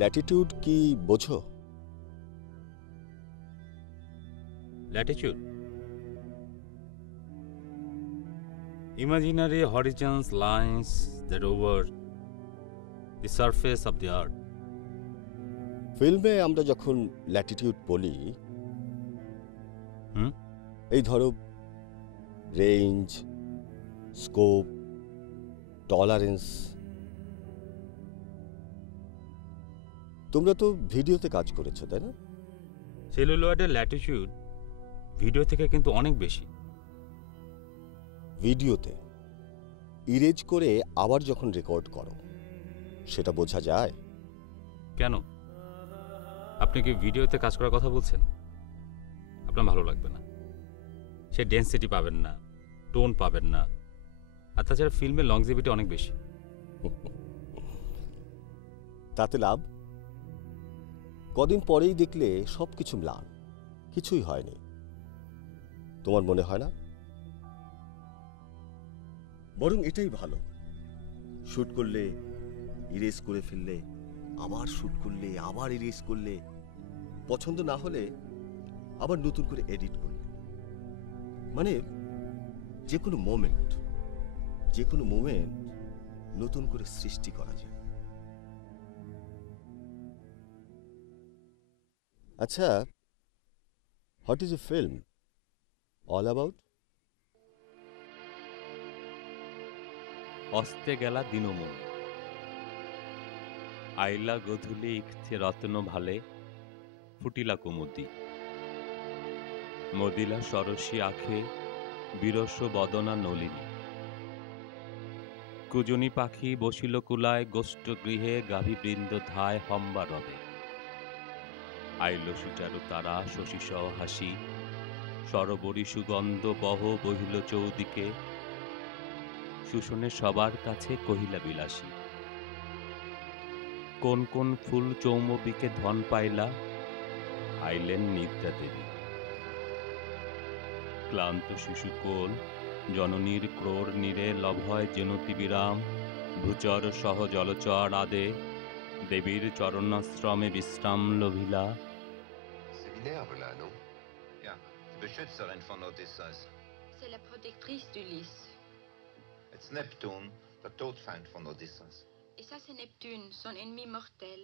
Latitude কি বোঝো? Latitude, imaginary horizons lines that over the surface of the earth. ফিল্মে আমরা যখন ল্যাটিটিউড বলি, এই ধরো রেঞ্জ, স্কোপ, টলারেন্স। তোমরা তো ভিডিওতে কাজ করেছো, তাই না? সেলুলয়েডের ল্যাটিটিউড ভিডিও থেকে কিন্তু অনেক বেশি। ভিডিওতে ইরেজ করে আবার যখন রেকর্ড করো, সেটা বোঝা যায়। কেন? আপনি কি ভিডিওতে কাজ করার কথা বলছেন? আপনার ভালো লাগবে না, সে ডেন্সিটি পাবেন না, টোন পাবেন না, আর তাছাড়া ফিল্মের লংজিভিটি অনেক বেশি। তাতে লাভ? কদিন পরেই দেখলে সবকিছু ম্লান, কিছুই হয়নি। তোমার মনে হয় না? বরং এটাই ভালো, শুট করলে ইরেজ করে ফেললে, আবার শুট করলে, আবার ইরেজ করলে, পছন্দ না হলে আবার নতুন করে এডিট করলে। মানে যে কোনো মোমেন্ট নতুন করে সৃষ্টি করা যায়। আচ্ছা, what is a film all about? অস্তে গেলা দিনমন, আইলা গধূলি ইচ্ছে রত্ন ভালে, ফুটিলা কুমুদি, মদিলা সরসী আখে, বিরস বদনা নলিনী, কুজনী পাখি বসিল কুলায়, গোষ্ঠ গৃহে গাভীবৃন্দ ধায় হম্বা রবে, আইল সুচারু তারা শশী সহ হাসি, সরবরী সুগন্ধ বহ বহিল চৌদিকে, শুশনে সবার কাছে কহিলা বিলাসী, কোন কোন ফুল চৌমবিকে ধন পাইলা, আইলেন নিদ্রা দেবী, ক্লান্ত শিশুকোল জননীর ক্রোর নীরে লভয় জেনতি বিরাম, ভূচর সহ জলচর আদে দেবীর চরণাশ্রমে বিশ্রাম লভিলা। C'est Minerve là, non? Ja, die Beschützerin von Odysseus. C'est la protectrice d'Ulysse. Het is Neptun, de doodfeind van Odysseus. Et ça, c'est Neptune, son ennemi mortel.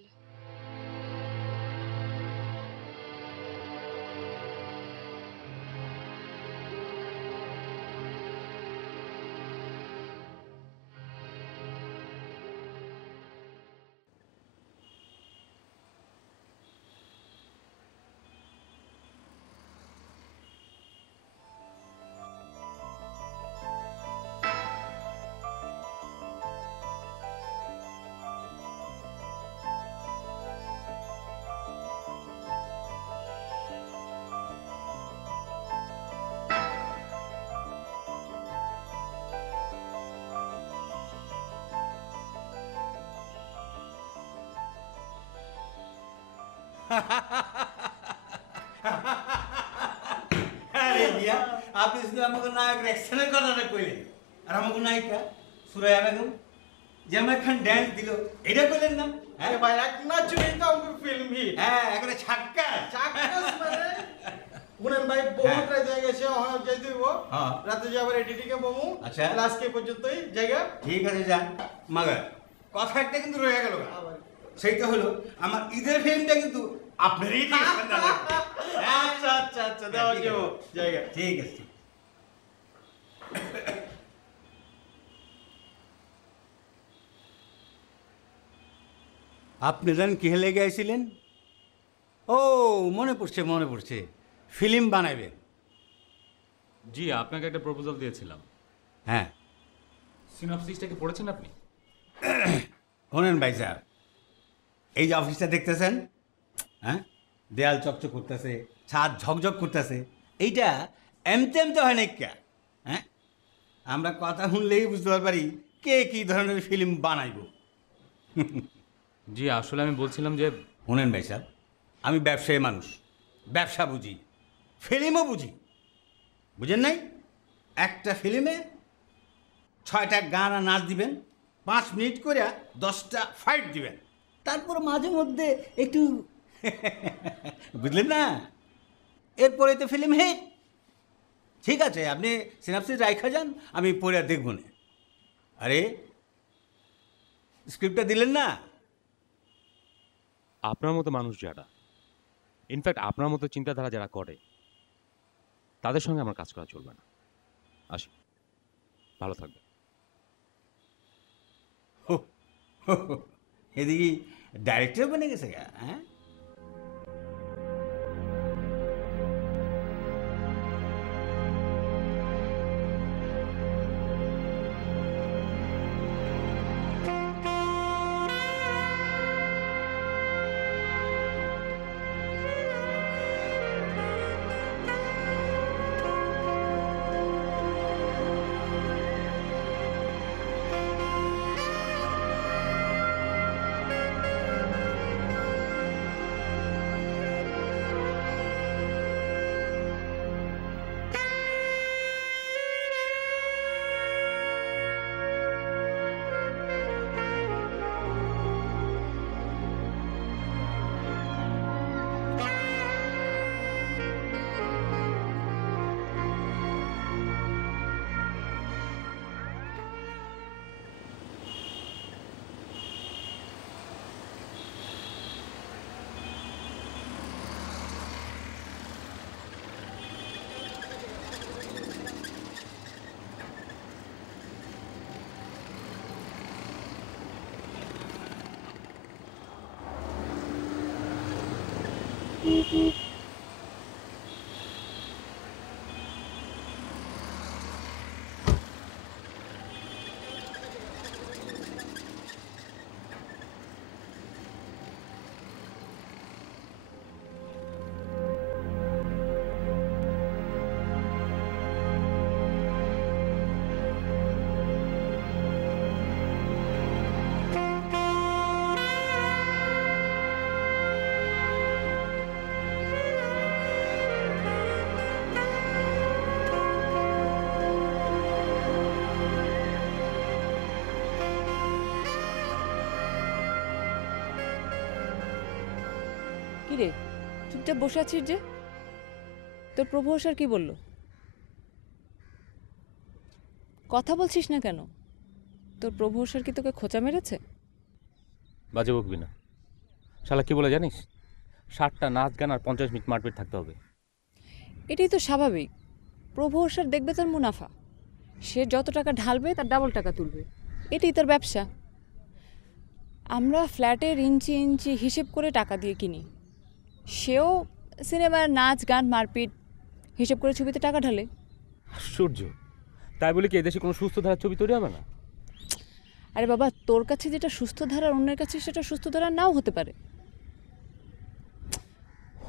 আরে দিয়া, আপনি শুধু আমাকে নায়কের অ্যাকশনের কথাটা কইলেন, আর আমাকে নায়িকা সুরাইয়া বেগম যে আমার খান ড্যান্স দিল, এটা কইলেন না? হ্যাঁ ভাই, এক নাচুরি তো আমাকে ফিল্ম হিট। হ্যাঁ, একেবারে ছাক্কা চাক্কাস মানে শুনেন ভাই, বহুত রাত হয়ে গেছে, হয় যাই দিব। হ্যাঁ। রাতে যে আবার এডিটিং এ বমু। আচ্ছা। আজকে পর্যন্তই জায়গা। ঠিক আছে, যান। মাগার কথা একটা কিন্তু রয়ে গেল, সেইটা হলো আমার ঈদের ফিল্মটা কিন্তু আপনারই ডিরেকশন না। আচ্ছা আচ্ছা আচ্ছা, দেওয়া যাবো জায়গা। ঠিক আছে। আপনি জান কি হেলে গেছিলেন? ও, মনে পড়ছে, ফিল্ম বানাইবেন। জি, আপনাকে একটা প্রপোজাল দিয়েছিলাম। হ্যাঁ, সিনপসিসটা কি পড়েছেন আপনি? শোনেন ভাই সাহেব, এই যে অফিসটা দেখতেছেন, হ্যাঁ, দেয়াল চকচক করতেছে, ছাদ ঝকঝক করতেছে, এইটা এমতে এমতে হয় না কে? হ্যাঁ, আমরা কথা শুনলেই বুঝতে পারি কে কী ধরনের ফিল্ম বানাইব। জি, আসলে আমি বলছিলাম যে শোনেন ভাই সাহেব, আমি ব্যবসায়ী মানুষ, ব্যবসা বুঝি, ফিল্মও বুঝি, বুঝেন নাই? একটা ফিল্মে 6টা গান আর নাচ দিবেন, 5 মিনিট করে 10টা ফাইট দিবেন, তারপর মাঝে মধ্যে একটু বুঝলেন না, এরপরে তো ফিল্ম হিট। ঠিক আছে, আপনি সিনাপসিস রাইখা যান, আমি পড়ে আর দেখব না। আরে স্ক্রিপ্টটা দিলেন না? আপনার মতো মানুষ যারা, ইনফ্যাক্ট আপনার মতো চিন্তাধারা যারা করে, তাদের সঙ্গে আমার কাজ করা চলবে না। আসি, ভালো থাকবে। এদিকে ডাইরেক্টর বনে গেছে গা, হ্যাঁ? কিরে, চুপচাপ বসে আছিস যে? তোর প্রভু স্যার কি বলল? কথা বলছিস না কেন? তোর প্রভু স্যার কি তোকে খোঁচা মেরেছে? বাজে বকবি না। শালা কি বলে জানিস? 60টা নাচ গান আর 50 মিনিট মারপিট থাকতে হবে। এটাই তো স্বাভাবিক। প্রভু স্যার দেখবে তার মুনাফা, সে যত টাকা ঢালবে তার ডাবল টাকা তুলবে, এটাই তার ব্যবসা। আমরা ফ্ল্যাটের ইঞ্চি ইঞ্চি হিসেব করে টাকা দিয়ে কিনি, সেও সিনেমার নাচ গান মারপিট হিসেব করে ছবিতে টাকা ঢালে। আশ্চর্য! তাই বলে কি এদেশে কোনো সুস্থ ধারার ছবি তৈরি হবে না? আরে বাবা, তোর কাছে যেটা সুস্থ ধারার অন্যের কাছে সেটা সুস্থ ধারার নাও হতে পারে।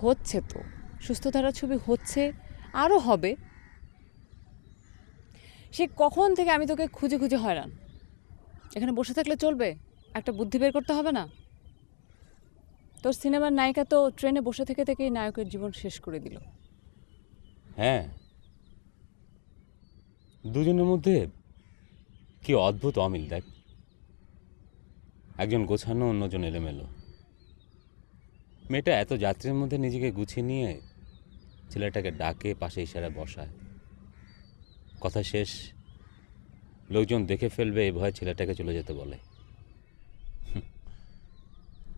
হচ্ছে তো, সুস্থ ধারার ছবি হচ্ছে, আরও হবে। সে কখন থেকে আমি তোকে খুঁজে খুঁজে হয়রান। এখানে বসে থাকলে চলবে? একটা বুদ্ধি বের করতে হবে না? তোর সিনেমার নায়িকা তো ট্রেনে বসে থেকে থেকেই নায়কের জীবন শেষ করে দিল। হ্যাঁ, দুজনের মধ্যে কি অদ্ভুত অমিল দেখ। একজন গোছানো, অন্যজন এলোমেলো। মেয়েটা এত যাত্রীর মধ্যে নিজেকে গুছিয়ে নিয়ে ছেলেটাকে ডাকে, পাশে ইশারা বসায়। কথা শেষ, লোকজন দেখে ফেলবে এই ভয়ে ছেলেটাকে চলে যেতে বলে।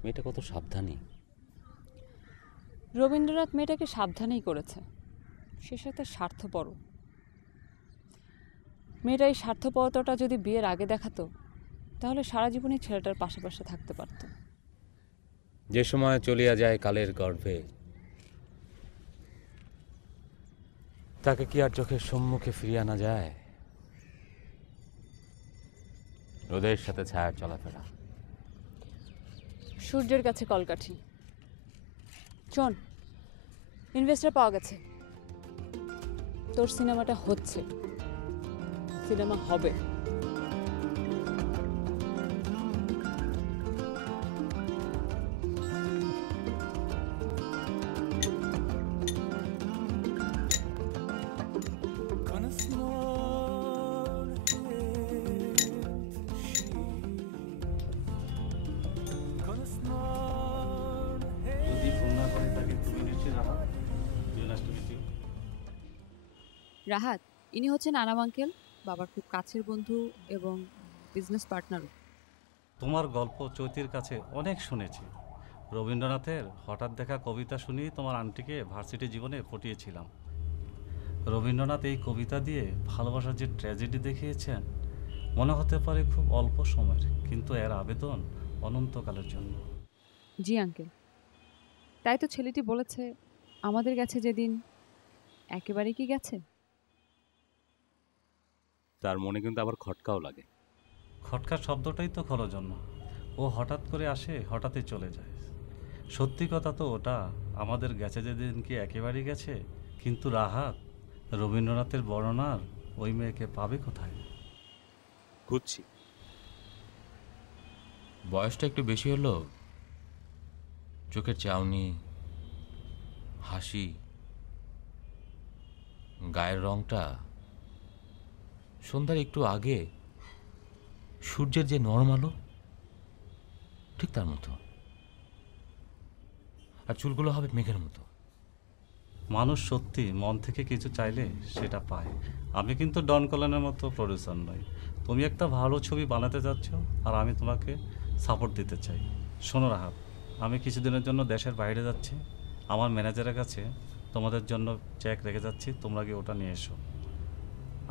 মেয়েটা কত সাবধানী। রবীন্দ্রনাথ মেয়েটাকে সাবধানেই করেছে, সে সাথে স্বার্থপর। মেয়েটা এই স্বার্থপরতাটা যদি বিয়ের আগে দেখাতো, তাহলে সারা জীবনই ছেলেটার পাশে পাশে থাকতে পারত। যে সময় চলিয়া যায় কালের গর্ভে, তাকে কি আর চোখের সম্মুখে ফিরিয়ে আনা যায়? রোদের সাথে ছায়ার চলাফেরা। সূর্যের কাছে কলকাঠি। শোন, ইনভেস্টর পাওয়া গেছে। তোর সিনেমাটা হচ্ছে, সিনেমা হবে। রাহাত, ইনি হচ্ছেন আনাম আঙ্কেল, বাবার খুব কাছের বন্ধু এবং বিজনেস পার্টনারও। তোমার গল্প চৈতির কাছে অনেক শুনেছি। রবীন্দ্রনাথের হঠাৎ দেখা কবিতা শুনেই তোমার আন্টিকে ভার্সিটি জীবনে পটিয়েছিলাম। রবীন্দ্রনাথ এই কবিতা দিয়ে ভালোবাসার যে ট্র্যাজেডি দেখিয়েছেন, মনে হতে পারে খুব অল্প সময়ের, কিন্তু এর আবেদন অনন্তকালের জন্য। জি আঙ্কেল, তাই তো ছেলেটি বলেছে আমাদের গেছে যেদিন একেবারে কি গেছে। তার মনে কিন্তু আবার খটকাও লাগে। খটকা শব্দটাই তো খরচ জন্য। ও হঠাৎ করে আসে, হঠাৎই চলে যায়। সত্যি কথা তো ওটা, আমাদের গেছে যেদিন কি একেবারেই গেছে। কিন্তু রাহাত, রবীন্দ্রনাথের বর্ণনার ওই মেয়েকে পাবে কোথায়? খুঁজছি। বয়সটা একটু বেশি হলো, চোখের চাউনি, হাসি, গায়ের রংটা সন্ধ্যার একটু আগে সূর্যের যে নরম আলো, ঠিক তার মতো। আর চুলগুলো হবে মেঘের মতো। মানুষ সত্যি মন থেকে কিছু চাইলে সেটা পায়। আমি কিন্তু ডন কলনের মতো প্রডিউসার নই। তুমি একটা ভালো ছবি বানাতে যাচ্ছ আর আমি তোমাকে সাপোর্ট দিতে চাই। শোনো রাহাত, আমি কিছুদিনের জন্য দেশের বাইরে যাচ্ছি। আমার ম্যানেজারের কাছে তোমাদের জন্য চেক রেখে যাচ্ছি, তোমরা গিয়ে ওটা নিয়ে এসো।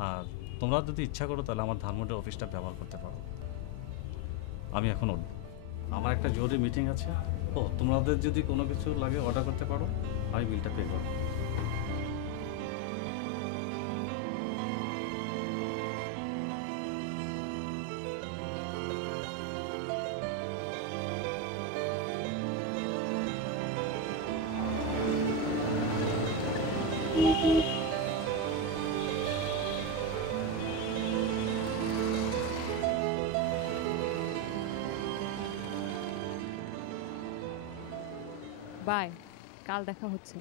আর তোমরা যদি ইচ্ছা করো তাহলে আমার ধানমন্ডির অফিসটা ব্যবহার করতে পারো। আমি এখন উঠব, আমার একটা জরুরি মিটিং আছে। ও, তোমাদের যদি কোনো কিছু লাগে অর্ডার করতে পারো, আমি বিলটা পে করবো। বাই, কাল দেখা হচ্ছে।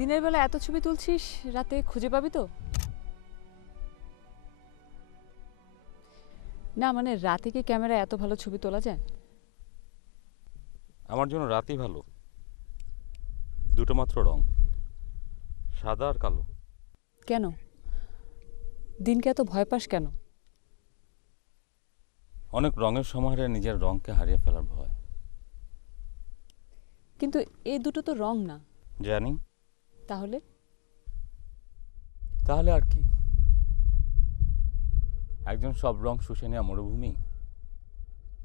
দিনের বেলা এত ছবি তুলছিস, রাতে খুঁজে পাবি তো? না মানে রাতে কি ক্যামেরায় এত ভালো ছবি তোলা যায়? আমার জন্য রাতই ভালো। দুটো মাত্র রং, সাদা আর কালো। কেন দিনকে এত ভয় পাস কেন? অনেক রঙের সমাহারে নিজের রংকে হারিয়ে ফেলার ভয়। কিন্তু এই দুটো তো রং না। জানি। তাহলে? তাহলে আর কি? একজন সব রং শুষে নেওয়া মরুভূমি,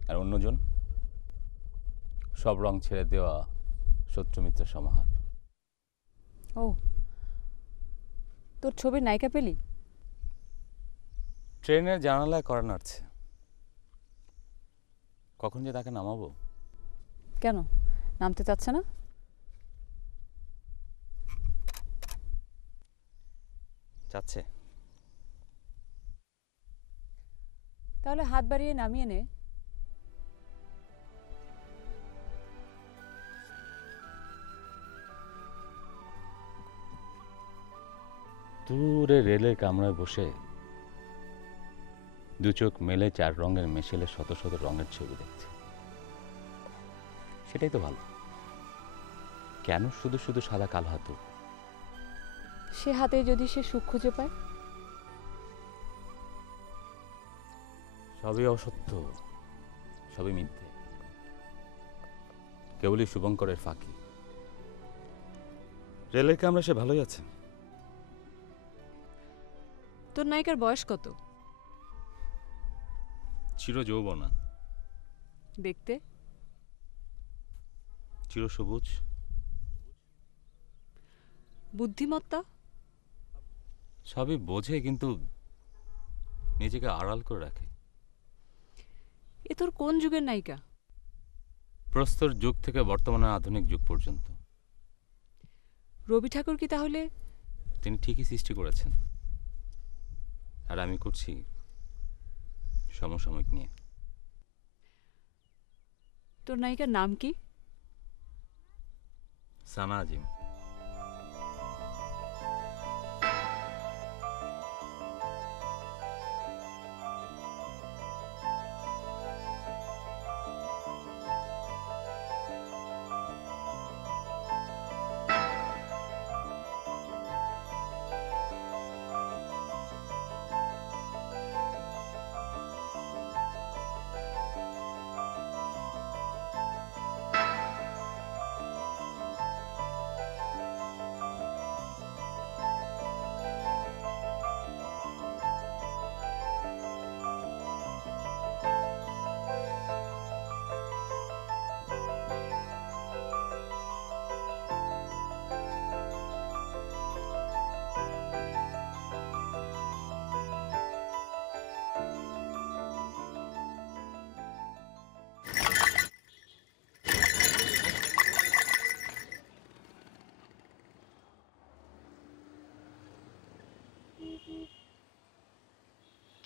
আর অন্যজন সব রং ছেড়ে দেওয়া শত্রুমিত্রের সমাহার। ও, তোর ছবির নায়িকা পেলি? ট্রেনের জানালায় করা নাড়ছে। কখন যে তাকে নামাবো। কেন নামতে চাচ্ছে না? চাচ্ছে। তাহলে হাত বাড়িয়ে নামিয়ে নে। দূরে রেলের কামরায় বসে দু চোখ মেলে 4 রঙের মেশেলে শত শত রঙের ছবি দেখছে, সেটাই তো ভালো। কেন শুধু শুধু সাদা কালো হাত? সে হাতে যদি সে সুখ খুঁজে পায়? সবই অসত্য, সবই মিথ্যে, কেবলই শুভঙ্করের ফাঁকি। রেলের কামরা সে ভালোই আছে। তোর নায়িকার বয়স কত? চির যৌবনা, দেখতে চির সবুজ, বুদ্ধিমত্তা সবই বোঝে কিন্তু নিজেকে আড়াল করে রাখে। এ তোর কোন যুগের নায়িকা? প্রস্তর যুগ থেকে বর্তমানে আধুনিক যুগ পর্যন্ত। রবি ঠাকুর কি তাহলে? তিনি ঠিকই সৃষ্টি করেছেন, আর আমি করছি সমসাময়িক নিয়ে। তোর নায়িকার নাম কি? সানা আজিম।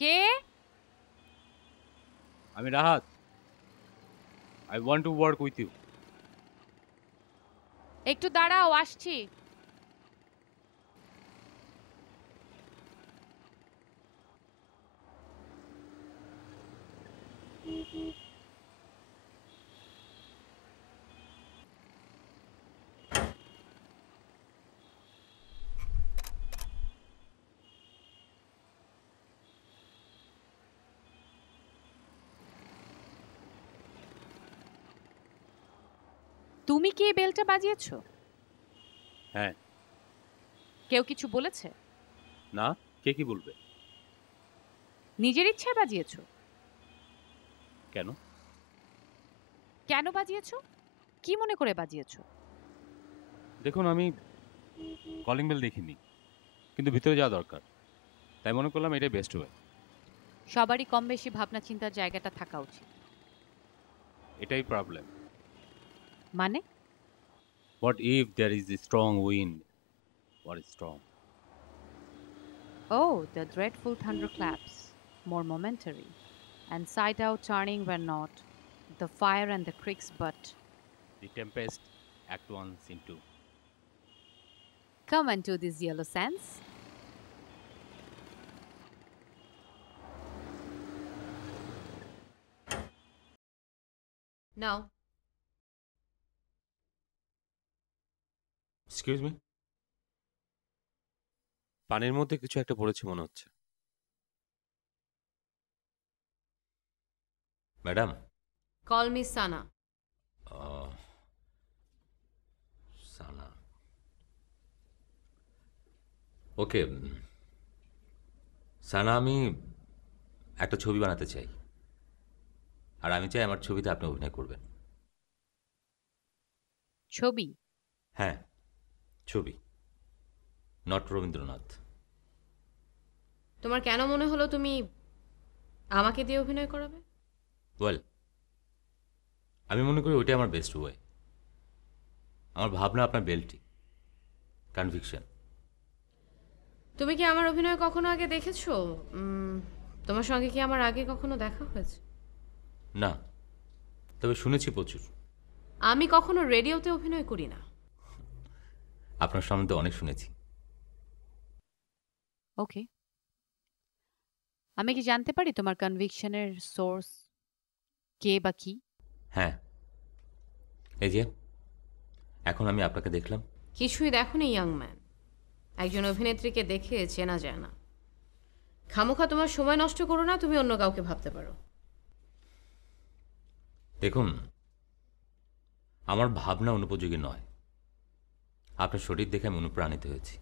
কে? আমি Rahat. I want to work with you. একটু দাঁড়াও, আসছি। তুমি কি এই বেলটা বাজিয়েছো? হ্যাঁ। কেউ কিছু বলেছে? না, কে কি বলবে? নিজের ইচ্ছায় বাজিয়েছো? কেন? কেন বাজিয়েছো? কি মনে করে বাজিয়েছো? দেখুন, আমি কলিং বেল দেখিনি, কিন্তু ভিতরে যাওয়া দরকার, তাই মনে করলাম এটাই বেস্ট ওয়ে। সবারই কম বেশি ভাবনা চিন্তার জায়গাটা থাকা উচিত। এটাই প্রবলেম। মানে? What if there is a strong wind? What is strong? Oh, the dreadful thunderclaps, more momentary, and side out turning were not, the fire and the creeks but. The tempest, Act 1, Scene 2. Come into these yellow sands. Now. Excuse me, পানির মধ্যে কিছু একটা পড়েছে মনে হচ্ছে। Madam. Call me Sana. সানা। ওকে সানা, আমি একটা ছবি বানাতে চাই, আর আমি চাই আমার ছবিতে আপনি অভিনয় করবেন। ছবি? হ্যাঁ, ছবি, নট রবীন্দ্রনাথ। তোমার কেন মনে হলো তুমি আমাকে দিয়ে অভিনয় করাবে? ওয়েল, আমি মনে করি ওইটাই আমার বেস্ট ওয়ে। আমার ভাবনা আপনার বেলটি, কনভিকশন। তুমি কি আমার অভিনয় কখনো আগে দেখেছো? তোমার সঙ্গে কি আমার আগে কখনো দেখা হয়েছে? না, তবে শুনেছি প্রচুর। আমি কখনো রেডিওতে অভিনয় করি না। আপনার সম্বন্ধে অনেক শুনেছি। ওকে, আমি কি জানতে পারি তোমার কনভিকশনের সোর্স কে বা কি? হ্যাঁ, এই যে এখন আমি আপনাকে দেখলাম। কিছুই দেখোনি ইয়াং ম্যান, একজন অভিনেত্রীকে দেখে চেনা যায় না। খামোখা তোমার সময় নষ্ট করো না, তুমি অন্য কাউকে ভাবতে পারো। দেখুন, আমার ভাবনা অনুপযোগী নয়, আপনার শরীর দেখে আমি অনুপ্রাণিত হয়েছি।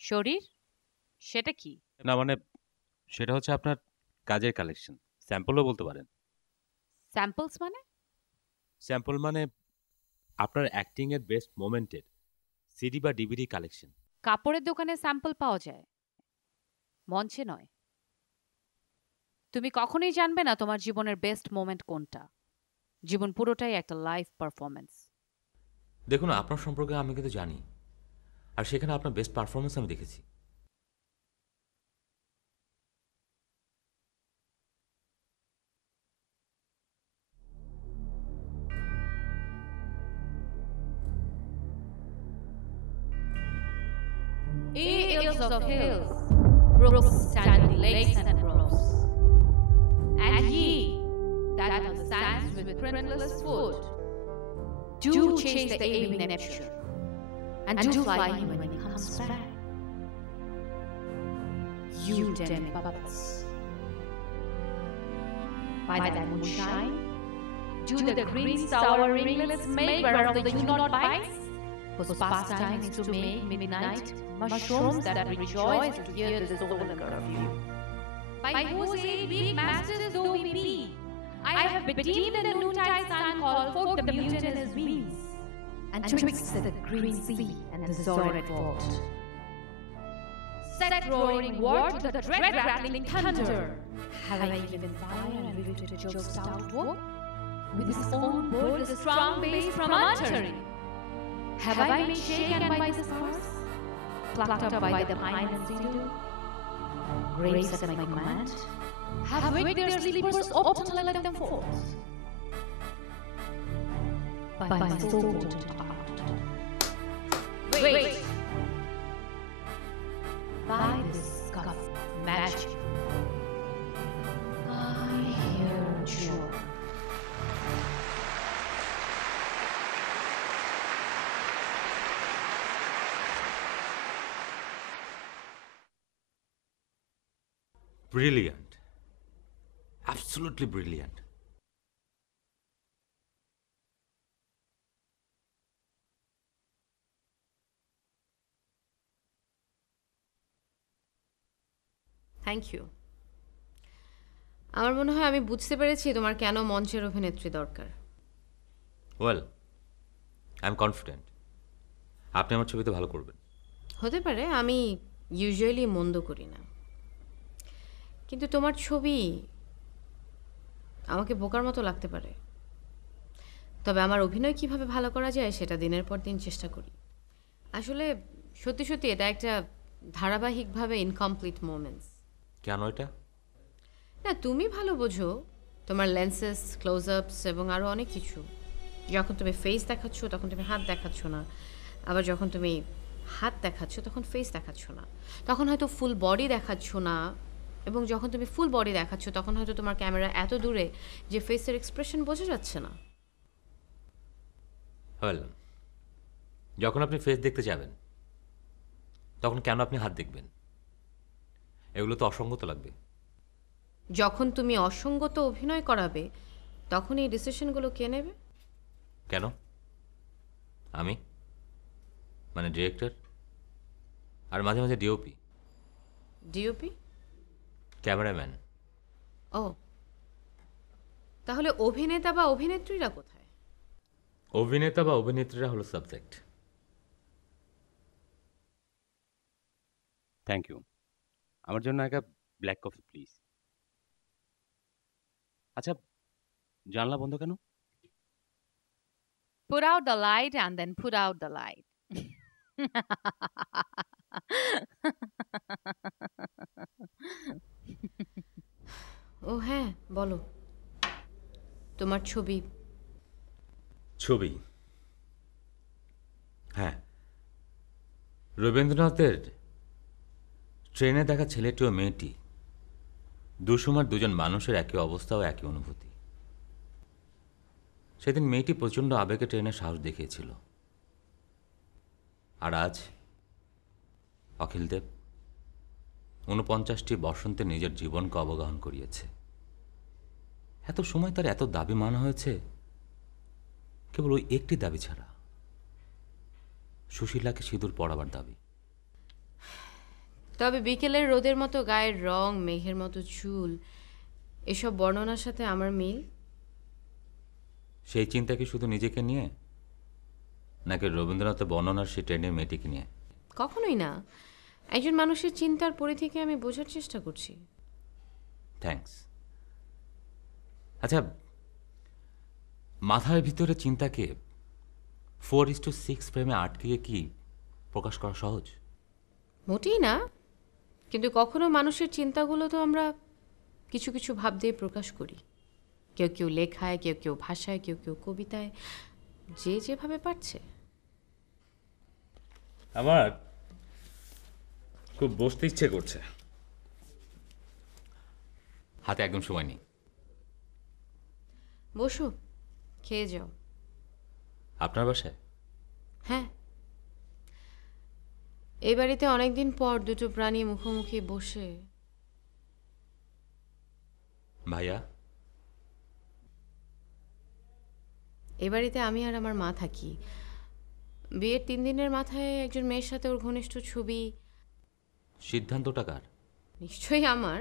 শরীর? সেটা কি? না মানে সেটা হচ্ছে আপনার কাজের কালেকশন, স্যাম্পলও বলতে পারেন। স্যাম্পলস মানে? স্যাম্পল মানে আপনার অ্যাক্টিংয়ের বেস্ট মোমেন্টের সিডি বা ডিভিডি কালেকশন। কাপড়ের দোকানে স্যাম্পল পাওয়া যায়, মঞ্চে নয়। তুমি কখনোই জানবে না তোমার জীবনের বেস্ট মোমেন্ট কোনটা। জীবন পুরোটাই একটা লাইভ পারফরমেন্স। দেখুন, আপনার সম্পর্কে আমি কিন্তু জানি, আর সেখানে আপনার বেস্ট পারফরমেন্স আমি দেখেছি। Hills of hills, brooks standing lakes and groves. And ye, that on the sands with printless foot, do chase the aiming Neptune, and do fly him when he comes back. You demi puppets, by that moonshine, do the green sour ringlets make whereof the dew not bites? Whose pastime is to make midnight mushrooms that rejoice to hear the stolen curfew. By whose aid we masters though we be, I have bedeemed the noontide sun called forth the mutinous wings, and twixt the green sea and the Zoret vault set roaring war to the dread rattling thunder. Have I given fire and lifted Jove's stout oak, with his own board the strong base promontory? Have I been shaken by the stars, plucked up by the pine and cedar? Graves at my command have waked their sleepers open to let them forth. By my soul potent heart. Wait! By this scuff magic, I hear joy. Brilliant. Absolutely brilliant. Thank you. আমার মনে হয় আমি বুঝতে পেরেছি তোমার কেন মঞ্চের অভিনেত্রী দরকার। ওয়েল, আই এম কনফিডেন্ট আপনি আমার ছবিতে ভালো করবেন। হতে পারে, আমি ইউজুয়ালি মন্দ করি না, কিন্তু তোমার ছবি আমাকে বোকার মতো লাগতে পারে। তবে আমার অভিনয় কিভাবে ভালো করা যায় সেটা দিনের পর দিন চেষ্টা করি। আসলে সত্যি সত্যি এটা একটা ধারাবাহিকভাবে ইনকমপ্লিট মোমেন্টস। কেন এটা? না, তুমি ভালো বোঝো, তোমার লেন্সেস, ক্লোজ আপস এবং আরও অনেক কিছু। যখন তুমি ফেস দেখাচ্ছ তখন তুমি হাত দেখাচ্ছ না, আবার যখন তুমি হাত দেখাচ্ছ তখন ফেস দেখাচ্ছ না, তখন হয়তো ফুল বডি দেখাচ্ছ না, এবং যখন তুমি ফুল বডি দেখাচ্ছ তখন হয়তো তোমার ক্যামেরা এত দূরে যে ফেসের এক্সপ্রেশন বোঝা যাচ্ছে না। ওয়েল, যখন আপনি ফেস দেখতে যাবেন তখন কেন আপনি হাত দেখবেন? এগুলো তো অসঙ্গত লাগবে। যখন তুমি অসঙ্গত অভিনয় করাবে তখন এই ডিসিশনগুলো কে নেবে? কেন? আমি, মানে ডিরেক্টর, আর মাঝে মাঝে ডিওপি। ডিওপি? ক্যামেরাম্যান। ও, তাহলে অভিনেতা বা অভিনেত্রীরা কোথায়? অভিনেতা বা অভিনেত্রীরা হলো সাবজেক্ট। Thank you. আমার জন্য একটা ব্ল্যাক কফি প্লিজ। আচ্ছা, জানলা বন্ধ কেন? Put out the light and then put out the light. ও হ্যাঁ, বলো। তোমার ছবি? ছবি? হ্যাঁ, রবীন্দ্রনাথের ট্রেনে দেখা ছেলেটি ও মেয়েটি দুসময় দুজন মানুষের একই অবস্থা ও একই অনুভূতি। সেদিন মেয়েটি প্রচণ্ড আবেগে ট্রেনে সাহস দেখিয়েছিল, আর আজ অখিলদেব 49টি বসন্তে নিজের জীবনকে অবগাহন করিয়েছে। এত সময় তার এত দাবি মানা হয়েছে কেবল ওই একটি দাবি ছাড়া, সুশীলাকে সিঁদুর পরাবার দাবি। তবে বিকেলের রোদের মতো গায়ের রং, মেঘের মতো চুল, এসব বর্ণনার সাথে আমার মিল। সেই চিন্তা কি শুধু নিজেকে নিয়ে, নাকি রবীন্দ্রনাথের বর্ণনার সেই ট্রেনের মেয়েটিকে নিয়ে? কখনোই না, একজন মানুষের চিন্তার পরিধিকে আমি বোঝার চেষ্টা করছি। থ্যাঙ্কস। আচ্ছা, মাথার ভিতরে চিন্তাকে 4:6 ফ্রেমে আটকিয়ে কি প্রকাশ করা সহজ? মোটেই না, কিন্তু কখনো মানুষের চিন্তাগুলো তো আমরা কিছু কিছু ভাব দিয়ে প্রকাশ করি। কেউ কেউ লেখায়, কেউ কেউ ভাষায়, কেউ কেউ কবিতায়, যে যেভাবে পারছে। আমার খুব বসতে ইচ্ছে করছে, হাতে একদম সময় নেই। বসো, খেয়ে যাও। আপনার বাসায়? হ্যাঁ, এই বাড়িতে অনেকদিন পর দুটো প্রাণী মুখোমুখি বসে। ভাইয়া? এ বাড়িতে আমি আর আমার মা থাকি। বিয়ের 3 দিনের মাথায় একজন মেয়ের সাথে ওর ঘনিষ্ঠ ছবি। সিদ্ধান্তটা কার? নিশ্চয়ই আমার।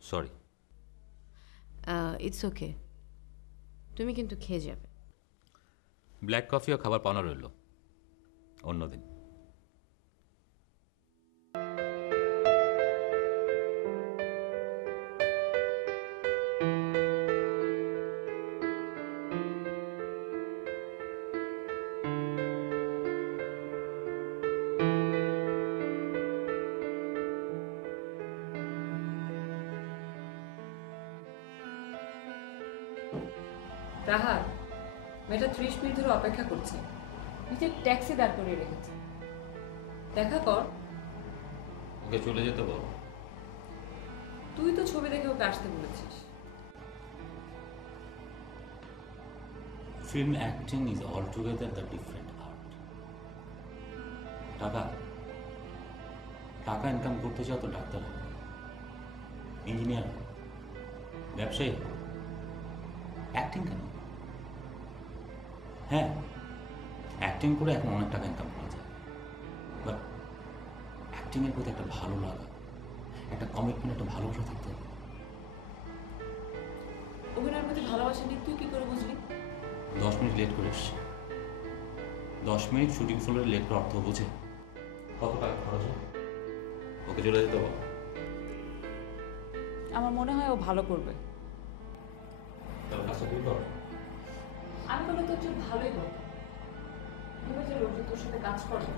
সরি। ইটস ওকে, তুমি কিন্তু খেয়ে যাবে। ব্ল্যাক কফিও খাবার পাওনা রইল অন্যদিন। রাহাত, মেয়েটা 30 মিনিট ধরে অপেক্ষা করছে, নিচে ট্যাক্সি দাঁড় করিয়ে রেখেছে। দেখা কর। ওকে চলে যেতে বল। তুই তো ছবি দেখে ওকে আসতে বলেছিস। Film acting is altogether the different art. টাকা টাকা ইনকাম করতে চাও তো ডাক্তার হবে, ইঞ্জিনিয়ার, ব্যবসায়ী, অ্যাক্টিং কেন? হ্যাঁ, অ্যাক্টিং করে এখন অনেক টাকা ইনকাম করা যায়, বাট অ্যাক্টিংয়ের প্রতি একটা ভালো লাগা, একটা কমিটমেন্ট, একটা ভালোবাসা থাকতে হবে। অভিনয়ের প্রতি ভালোবাসা নেই তুই কি করে বুঝলি? 10 মিনিট লেট করে এসছে। 10 মিনিট শুটিং ফ্লোরে লেট করে অর্থ বোঝে কত টাকা খরচ হয়? ওকে চলে যেতে বল। আমার মনে হয় ও ভালো করবে। তার কাজটা তুই কর। আমি বলে তোর জন্য ভালোই করবে। ভেবেছে রোজ তোর সাথে কাজ করবে।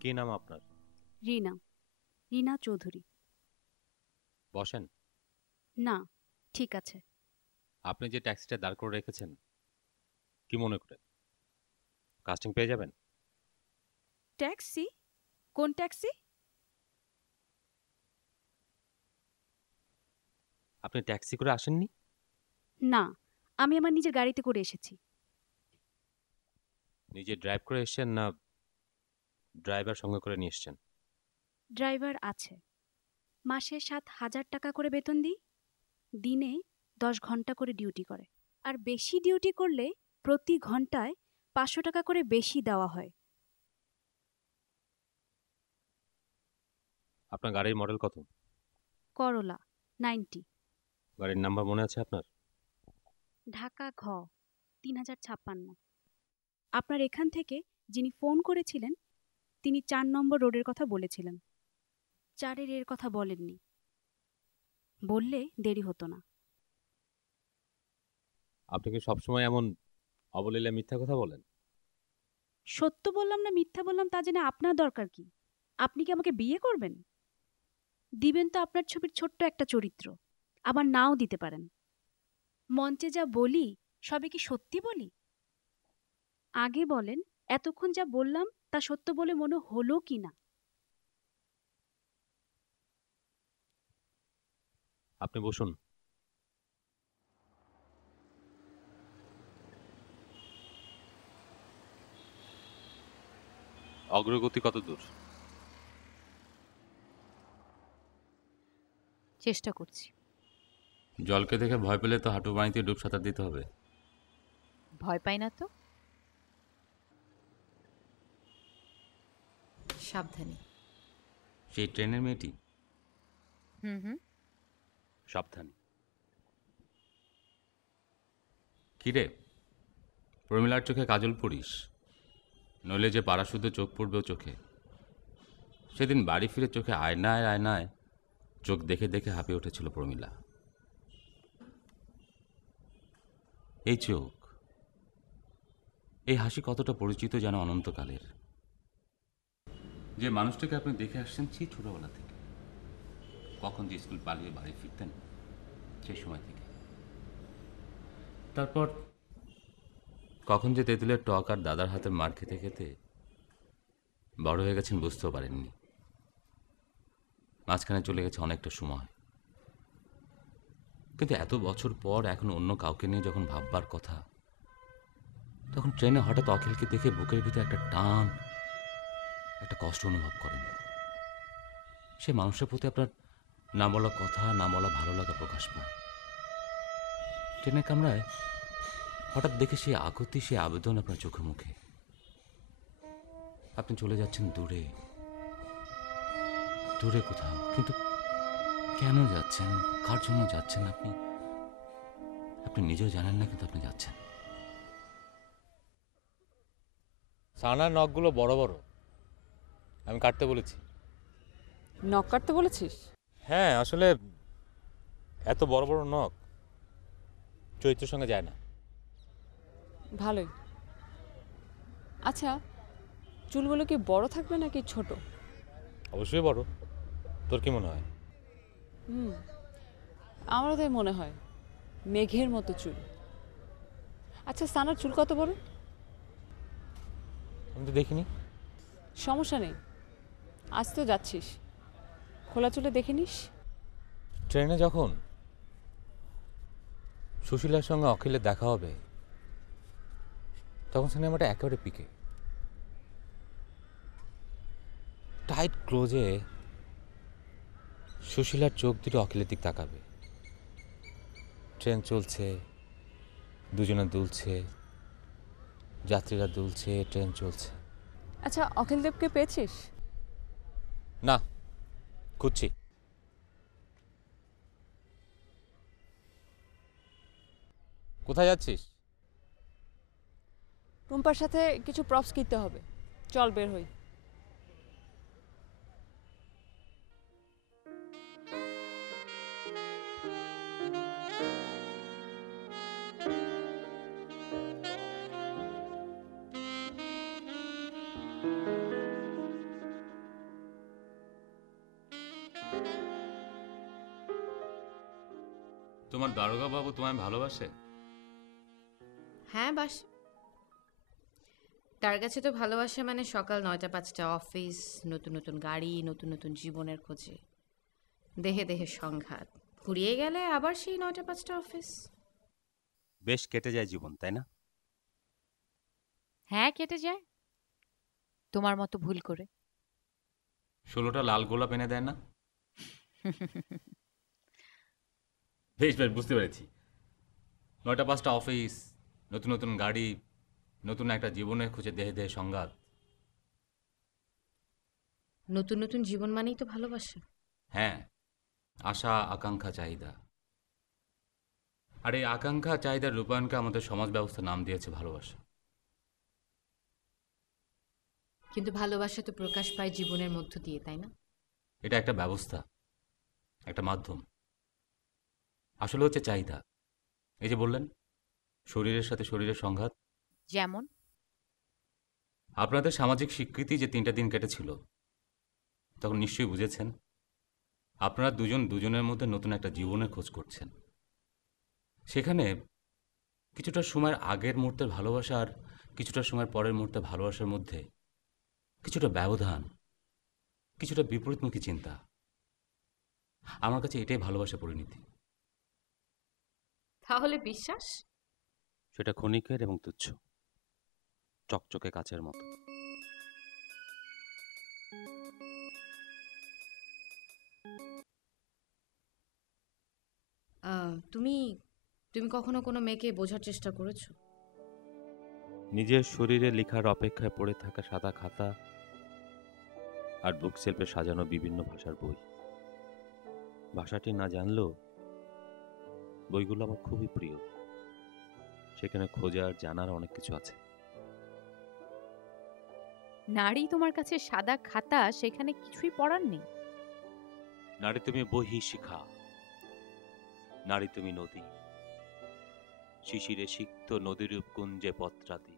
কি নাম আপনার? রিনা, রিনা চৌধুরী। বসেন। না, ঠিক আছে। আপনি যে ট্যাক্সিটা দাঁড় করে রেখেছেন, কি মনে করে কাস্টিং পেয়ে যাবেন? ট্যাক্সি? কোন ট্যাক্সি? আপনি ট্যাক্সি করে আসেননি? না, আমি আমার নিজের গাড়িতে করে এসেছি। নিজে ড্রাইভ করে এসেছেন না ড্রাইভার সঙ্গে করে নিয়ে এসেছেন? ড্রাইভার আছে। মাসে 7,000 টাকা করে বেতন দিই। দিনে 10 ঘন্টা করে ডিউটি করে। আর বেশি ডিউটি করলে প্রতি ঘন্টায় 500 টাকা করে বেশি দেওয়া হয়। আপনার গাড়ির মডেল কত? করলা 90। গাড়ির নাম্বার মনে আছে আপনার? ঢাকা ঘ 3056। আপনার এখান থেকে যিনি ফোন করেছিলেন তিনি 4 নম্বর রোডের কথা বলেছিলেন। 4-এর এর কথা বলেননি। বললে দেরি হতো না। আপনি কি সবসময় এমন অবলীলা মিথ্যা কথা বলেন? সত্য বললাম না মিথ্যা বললাম তা জেনে আপনার দরকার কি? আপনি কি আমাকে বিয়ে করবেন? দিবেন তো আপনার ছবির ছোট্ট একটা চরিত্র, আবার নাও দিতে পারেন। মঞ্চে যা বলি সবে কি সত্যি বলি? আগে বলেন, এতক্ষণ যা বললাম তা সত্য বলে মনে হলো কি না? আপনি বসুন। অগ্রগতি কত দূর? চেষ্টা করছি। জলকে দেখে ভয় পেলে তো হাঁটু পানিতে ডুব সাঁতার দিতে হবে। ভয় পাই না তো। সাবধানে। সেই ট্রেনের মেয়েটি? হুম। সাবধানে। কিরে, প্রমিলার চোখে কাজল পড়িস, নইলে যে পাড়া শুদ্ধ চোখ পড়বে ও চোখে। সেদিন বাড়ি ফিরে চোখে আয়নায় আয়নায় চোখ দেখে দেখে হাঁপিয়ে উঠেছিল প্রমিলা। এই চোখ, এই হাসি কতটা পরিচিত যেন অনন্তকালের। যে মানুষটাকে আপনি দেখে আসছেন সেই ছোটবেলা থেকে, কখন যে স্কুল পালিয়ে বাড়ি ফিরতেন সেই সময় থেকে, তারপর কখন যে তেঁতুলের টক আর দাদার হাতে মার খেতে খেতে বড় হয়ে গেছেন বুঝতেও পারেননি। মাঝখানে চলে গেছে অনেকটা সময়, কিন্তু এত বছর পর এখন অন্য কাউকে নিয়ে যখন ভাববার কথা, তখন ট্রেনে হঠাৎ অখিলকে দেখে বুকের ভিতরে একটা টান, একটা কষ্ট অনুভব করেন। সে মানুষের প্রতি আপনার না বলা কথা, না বলা ভালো লাগা প্রকাশ পায়। ট্রেনের কামরায় হঠাৎ দেখে সেই আকুতি, সেই আবেদন আপনার চোখে মুখে। আপনি চলে যাচ্ছেন দূরে দূরে কোথাও, কিন্তু কেন যাচ্ছেন, কার জন্য যাচ্ছেন আপনি আপনি নিজেও জানেন না, কিন্তু আপনি যাচ্ছেন। সানার নখগুলো বড় বড়, আমি কাটতে বলেছি। নখ কাটতে বলেছিস? হ্যাঁ, আসলে এত বড় বড় নখ চরিত্রের সঙ্গে যায় না। ভালোই। আচ্ছা, চুলগুলো কি বড় থাকবে নাকি ছোট? অবশ্যই বড়। তোর কি মনে হয়? আমারও তাই মনে হয়, মেঘের মতো চুল। আচ্ছা, সানার চুল কত বড়? আমি তো দেখিনি। সমস্যা নেই, আজ তো যাচ্ছিস, খোলা চুলে দেখে নিস। ট্রেনে যখন সুশীলার সঙ্গে অখিলের দেখা হবে, তখন সিনেমাটা একেবারে পিকে, টাইট ক্লোজে সুশীলার চোখ দুটো অখিলের দিক তাকাবে। ট্রেন চলছে, দুজনে দুলছে, যাত্রীরা দুলছে, ট্রেন চলছে। আচ্ছা, অখিল দেবকে পেয়েছিস? না, খুঁজছি। কোথায় যাচ্ছিস? টুম্পার সাথে কিছু প্রপস কিনতে হবে, চল বের হই। তোমার দারোগা বাবু তোমায় ভালোবাসে? হ্যাঁ, বাসে। তার কাছে তো ভালোবাসা মানে সকাল 9টা-5টা অফিস, নতুন নতুন গাড়ি, নতুন নতুন জীবনের খোঁজে, দেহে দেহে সংঘাত, ফুরিয়ে গেলে আবার সেই 9টা-5টা অফিস। বেশ কেটে যায় জীবন, তাই না? হ্যাঁ, কেটে যায় তোমার মতো ভুল করে। 16টা লাল গোলাপ এনে দেয় না? বেশ বেশ, বুঝতে পেরেছি। 9টা-5টা অফিস, নতুন নতুন গাড়ি, নতুন একটা জীবনের খুঁজে দেহে দেহে সংঘাত। নতুন নতুন জীবন মানেই তো ভালোবাসা। হ্যাঁ, আশা, আকাঙ্ক্ষা, চাহিদা। আর এই আকাঙ্ক্ষা চাহিদার রূপায়ণকে আমাদের সমাজ ব্যবস্থা নাম দিয়েছে ভালোবাসা। কিন্তু ভালোবাসা তো প্রকাশ পায় জীবনের মধ্য দিয়ে, তাই না? এটা একটা ব্যবস্থা, একটা মাধ্যম। আসলে হচ্ছে চাহিদা। এই যে বললেন শরীরের সাথে শরীরের সংঘাত, যেমন আপনাদের সামাজিক স্বীকৃতি যে 3টা দিন কেটেছিল, তখন নিশ্চয়ই বুঝেছেন আপনারা দুজন দুজনের মধ্যে নতুন একটা জীবনের খোঁজ করছেন। সেখানে কিছুটা সময়ের আগের মুহূর্তের ভালোবাসা আর কিছুটা সময়ের পরের মুহূর্তের ভালোবাসার মধ্যে কিছুটা ব্যবধান, কিছুটা বিপরীতমুখী চিন্তা। আমার কাছে এটাই ভালোবাসা পরিণতি। তাহলে বিশ্বাস? সেটা ক্ষণিকের এবং তুচ্ছ, চকচকে কাচের মতো। তুমি তুমি কখনো কোনো মেয়েকে বোঝার চেষ্টা করেছো? নিজের শরীরে লেখার অপেক্ষায় পড়ে থাকা সাদা খাতা আর বুক সেলফে সাজানো বিভিন্ন ভাষার বই। ভাষাটি না জানলেও বইগুলো আমার খুবই প্রিয়। সেখানে খোঁজার জানার অনেক কিছু আছে। নারী তোমার কাছে সাদা খাতা, সেখানে কিছুই পড়ার নেই। নারী তুমি বহি শিখা, নারী তুমি নদী, শিশিরে সিক্ত নদীরূপ কুঞ্জে পত্রাদি,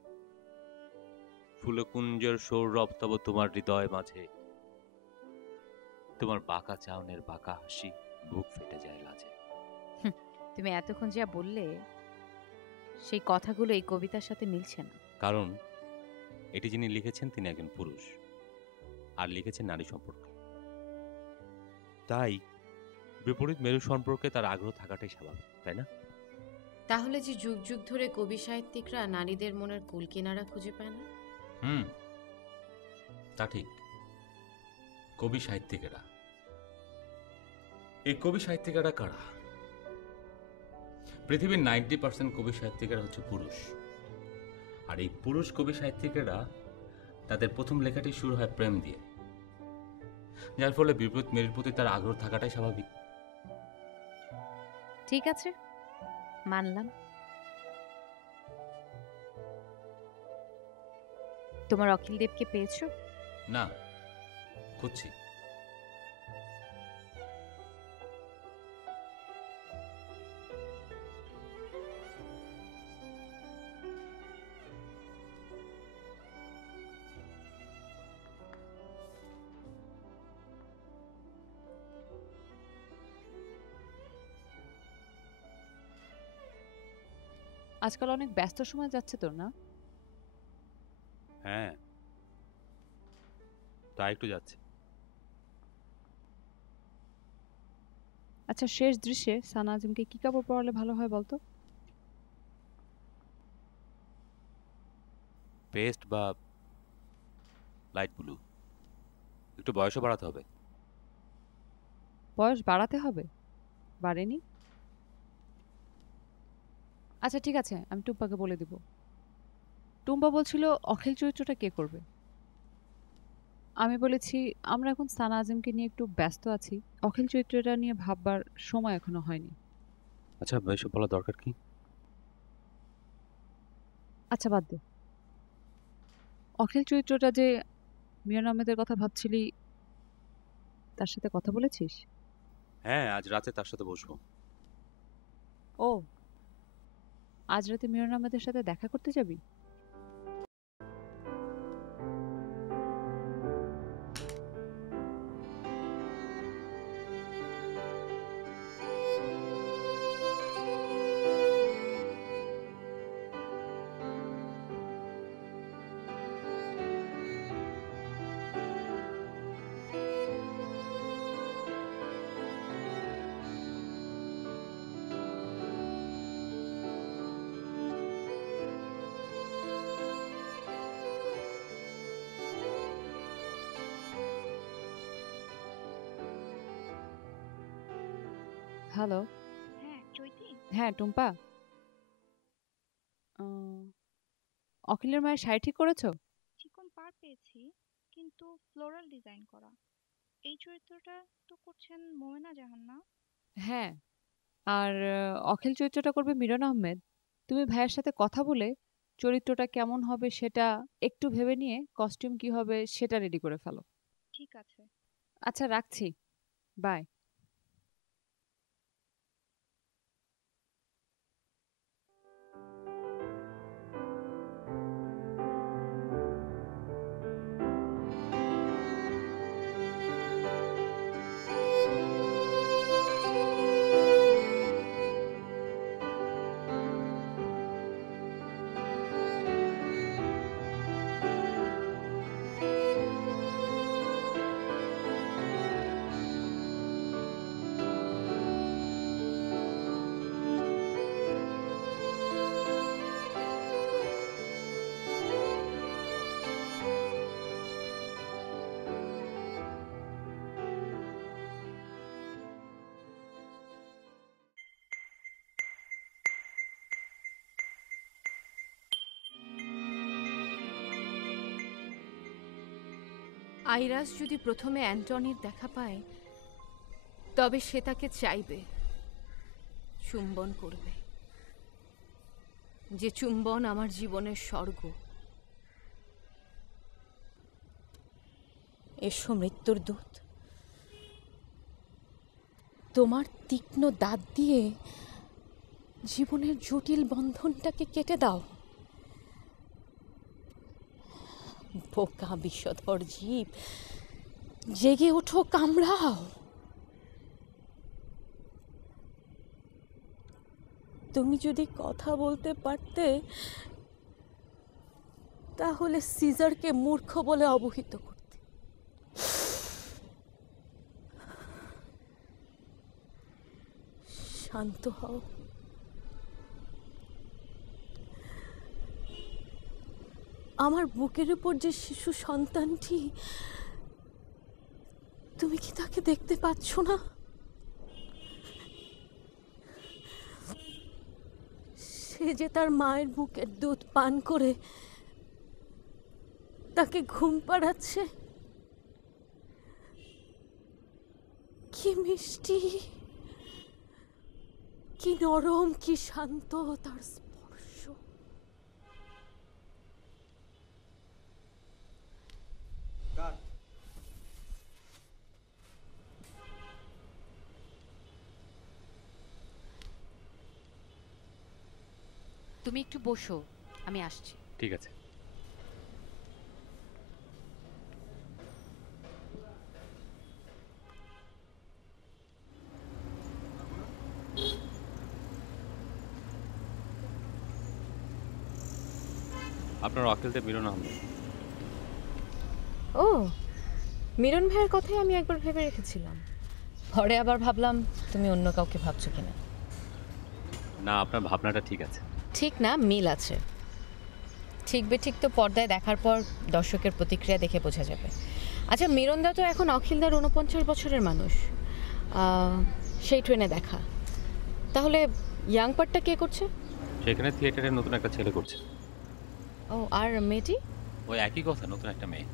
ফুলকুঞ্জের সৌরভ তব তোমার হৃদয় মাঝে, তোমার বাঁকা চাউনের বাঁকা হাসি, বুক ফেটে যায় লাজে। তুমি এতক্ষণ যা বললে সেই কথাগুলো এই কবিতার সাথে মিলছে না। কারণ এটি যিনি লিখেছেন তিনি একজন পুরুষ, আর লিখেছেন নারী সম্পর্কে। তাই বিপরীত মেরু সম্পর্কে তার আগ্রহ থাকাটাই স্বাভাবিক, তাই না? তাহলে যে যুগ যুগ ধরে কবি সাহিত্যিকরা নারীদের মনের কুল কিনারা খুঁজে পায় না? তা ঠিক। কবি সাহিত্যিকেরা, এই কবি সাহিত্যিকেরা কারা? পৃথিবীর 90% কবি সাহিত্যিকেরা হচ্ছে পুরুষ। আর এই পুরুষ কবি সাহিত্যিকেরা তাদের প্রথম লেখাটি শুরু হয় প্রেম দিয়ে, যার ফলে বিপরীত মেরুর প্রতি তার আগ্রহ থাকাটাই স্বাভাবিক। ঠিক আছে, মানলাম। তোমার অখিল দেবকে পেয়েছো? না, খুঁজছি। আজকাল অনেক ব্যস্ত সময় যাচ্ছে তোর, না? হ্যাঁ, তা একটু যাচ্ছে। আচ্ছা, শেষ দৃশ্যে সানা আজিমকে কি কাপড় পরালে ভালো হয় বলতো? পেস্ট বা লাইট ব্লু। একটু বয়সও বাড়াতে হবে। বয়স বাড়াতে হবে? বাড়েনি? আচ্ছা ঠিক আছে, আমি টুম্পাকে বলে দিব। টুম্পা বলছিল অখিল চরিত্রটা কে করবে। আমি বলেছি আমরা এখন সানা আজিমকে নিয়ে একটু ব্যস্ত আছি, অখিল চরিত্রটা নিয়ে ভাববার সময় এখনো হয়নি। আচ্ছা, এসব বলা দরকার কি? আচ্ছা বাদ দে। অখিল চরিত্রটা যে মিয়ন আহমেদের কথা ভাবছিলি, তার সাথে কথা বলেছিস? হ্যাঁ, আজ রাতে তার সাথে বসবো। ও, আজ রাতে মিয়ন আহমেদের সাথে দেখা করতে যাবি? হ্যালো। হ্যাঁ চৈতি, হ্যাঁ টুম্পা, অখিলের মায়ের শাড়ি ঠিক করেছো? চিকন পার পেয়েছি, কিন্তু ফ্লোরাল ডিজাইন করা। এই চরিত্রটা তো করছেন মোমেনা জাহান, না? হ্যাঁ, আর অখিল চরিত্রটা করবে মিরন আহমেদ। তুমি ভাইয়ের সাথে কথা বলে চরিত্রটা কেমন হবে সেটা একটু ভেবে নিয়ে কস্টিউম কি হবে সেটা রেডি করে ফেলো। ঠিক আছে। আচ্ছা রাখছি, বাই। আইরাস যদি প্রথমে অ্যান্টনির দেখা পায়, তবে সে তাকে চাইবে, চুম্বন করবে। যে চুম্বন আমার জীবনের স্বর্গ। এসো মৃত্যুর দূত, তোমার তীক্ষ্ণ দাঁত দিয়ে জীবনের জটিল বন্ধনটাকে কেটে দাও। বোকা বিষধর জীব, জেগে ওঠো, কামড়াও। তুমি যদি কথা বলতে পারতে, তাহলে সিজারকে মূর্খ বলে অবহিত করতে। শান্ত হও। আমার বুকের উপর যে শিশু সন্তানটি, তুমি কি তাকে দেখতে পাচ্ছ না? সে যে তার মায়ের বুকের দুধ পান করে তাকে ঘুম পাড়াচ্ছে। কি মিষ্টি, কি নরম, কি শান্ত তার স্পর্শ। তুমি একটু বসো, আমি আসছি। ঠিক আছে। আপনার ওয়াকিলদের মিলন আহমেদ। ও, মিরন ভাইয়ের কথাই আমি একবার ভেবে রেখেছিলাম, পরে আবার ভাবলাম তুমি অন্য কাউকে ভাবছো কিনা। না, আপনার ভাবনাটা ঠিক আছে। ঠিক না, মিল আছে। ঠিক বেঠিক তো পর্দায় দেখার পর দর্শকের প্রতিক্রিয়া দেখে বোঝা যাবে। আচ্ছা, মিরনদা তো এখন অখিলদার 49 বছরের মানুষ, সেই ট্রেনে দেখা। তাহলে ইয়াং পার্টটা কে করছে? সেখানে থিয়েটারে নতুন একটা ছেলে করছে। ও, আর মেয়েটি? ওই একই কথা, নতুন একটা মেয়ে।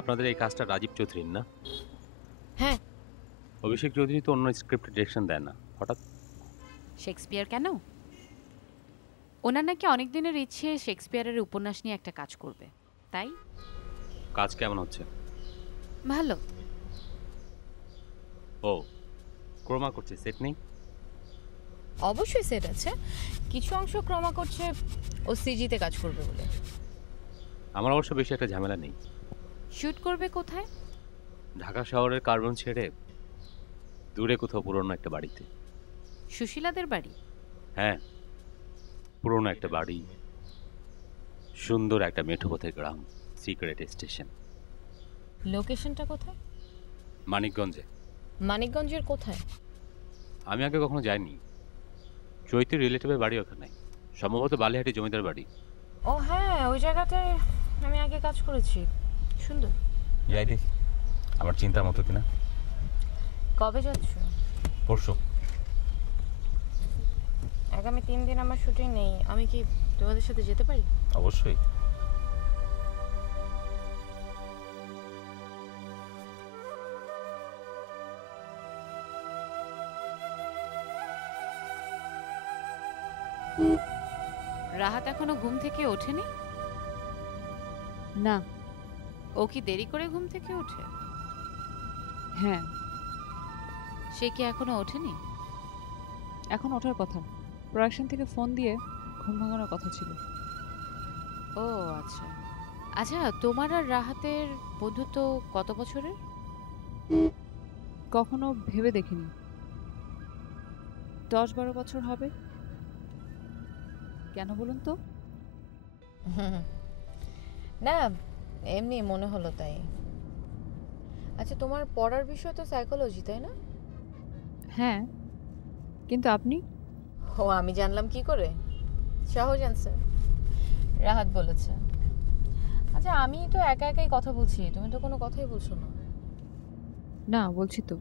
আপনাদের এই কাজটা রাজীব চৌধুরীর না? হ্যাঁ। অভিষেক চৌধুরী তো অন্য স্ক্রিপ্টে ডিরেকশন দেয় না, হঠাৎ? শেক্সপিয়ার কেন? ওনার নাকি অনেক দিনের ইচ্ছে শেক্সপিয়ারের উপন্যাস নিয়ে একটা কাজ করবে, তাই। কাজ কেমন হচ্ছে? ভালো। ও, ক্রোমা করছে, সেট নেই? অবশ্যই সেট আছে, কিছু অংশ ক্রমা করছে ও সিজিতে কাজ করবে বলে। আমার অবশ্য বেশি একটা ঝামেলা নেই। শুট করবে কোথায়? ঢাকা শহরের কার্বন ছেড়ে দূরে কোথাও পুরনো একটা বাড়িতে। সুশীলাদের বাড়ি? হ্যাঁ, পুরনো একটা বাড়ি, সুন্দর একটা মেঠো পথের গ্রাম, সিক্রেট স্টেশন। লোকেশনটা কোথায়? মানিকগঞ্জে। মানিকগঞ্জের কোথায়? আমি আগে কখনো যাইনি। চৈতির রিলেটিভের বাড়ি ওখানে, সম্ভবত বালিহাটি জমিদার বাড়ি। ও হ্যাঁ, ওই জায়গাটায় আমি আগে কাজ করেছি, সুন্দর। যাই দেখি। আমার চিন্তার মতো কিনা? কবে যাচ্ছ? পরশু। আগামী 3 দিন আমার শুটিং নেই, আমি কি তোমাদের সাথে যেতে পারি? অবশ্যই। রাহাত এখনো ঘুম থেকে ওঠেনি? না। ও কি দেরি করে ঘুম থেকে ওঠে? হ্যাঁ। সে কি এখনো ওঠেনি? এখন ওঠার কথা, প্রোডাকশন থেকে ফোন দিয়ে ঘুম ভাঙানোর কথা ছিল। ও আচ্ছা আচ্ছা, তোমার আর রাহাতের বন্ধুত্ব কত বছরের? কখনো ভেবে দেখিনি, 10-12 বছর হবে। কেন বলুন তো? না, এমনি মনে হলো তাই। আচ্ছা, তোমার পড়ার বিষয় তো সাইকোলজি, তাই না? হ্যাঁ, কিন্তু আপনি? ও, আমি জানলাম কি করে? সহজ অ্যান্সার, রাহাত বলেছে। আচ্ছা, আমি তো একা একাই কথা বলছি, তুমি তো কোনো কথাই বলছো না। না, বলছি তো।